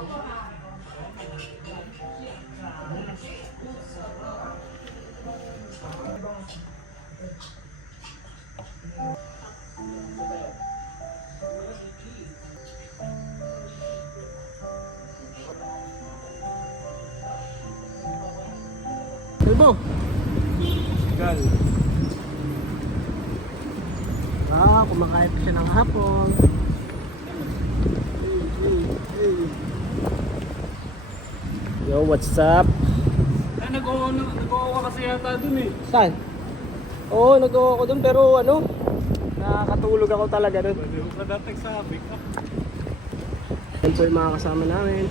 Kalbo. Gal. Kumakain pa siya ng hapon. Yo, what's up? Ay, nag-uwa kasi yata dun eh. Saan? Oo, nag-uwa ako dun pero ano, nakakatulog ako talaga dun. Pwede ko pa dating sa pick up. Yan po yung mga kasama namin.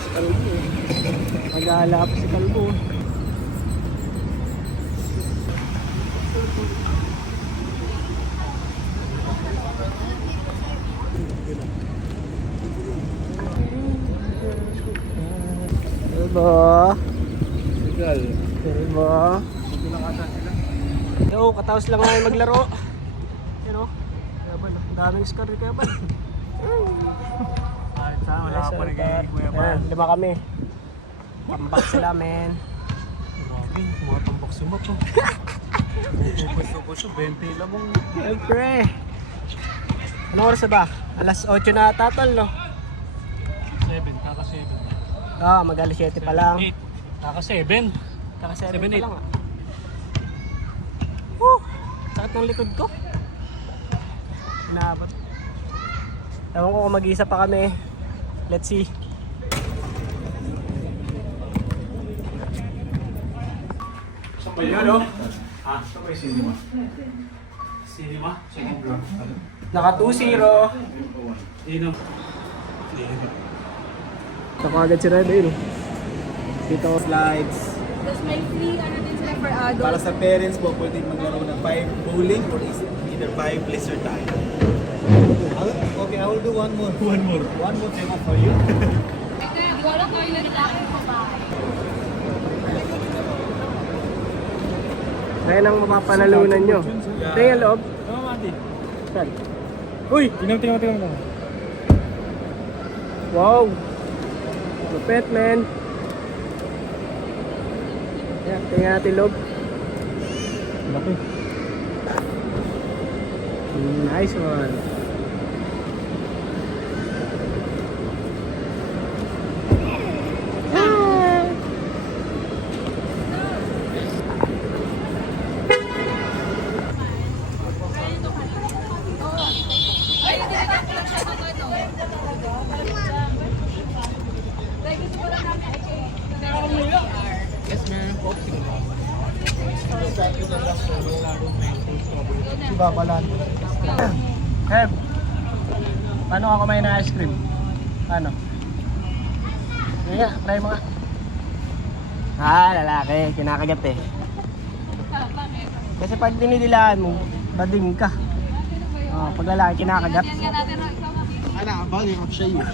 Si Kalbo. Mag-aala pa si Kalbo. Kalbo. Gal. Kalbo. Yo, katapos lang namin maglaro. Yan o. Kaya ba, ang daming score kaya ba? Wala ka pa rin kay Kuya Bal. Ayan, 5 kami. Tambak sila, men. Grabe, mga tambak sumat oh. Gusto 20 lang mong. Siyempre. Anong oras na ba? Alas 8 na ata tol, no? 7, kaka 7. Ah, mag-alas 7 pa lang. 8, kaka 7. Kaka 7 7, pa 8. lang ah. Woo! Sakit ng likod ko. Inaabot. Ewan ko kung mag-isa pa kami. Let's see. Saan ba yun, no? Ha? Saan ba yung cinema? Cinema? Second floor. Naka 2-0. Dino. Nakagad si Red, ayun. Dito ako slides. Tapos may free ano din sila for adults. Para sa parents mo, pwede maglaro ng 5 bowling or either 5 blister time. Okay, I will do one more. One more. One more demo for you. Hindi ko alam kung ilan lalaki o babae. Ngayon ang mapapanalunan nyo. Ito yung loob. Tama, Mati. Saan? Uy! Tingnan. Wow! Lupet, man. Yan, tingnan natin loob. Laki. Nice one. Ay, hindi na lang siya ng ano. Like, gusto ko lang namin Yes, meron po. Ibabalan. Herb, paano ka kumain ng ice cream? Paano? Sige nga, try mo nga. Lalaki, kinakagat eh. Kasi pag dinidilaan mo, bading ka. Pag lalaki, kinakagat. Yan nga natin. Ana, bali ako siya yun.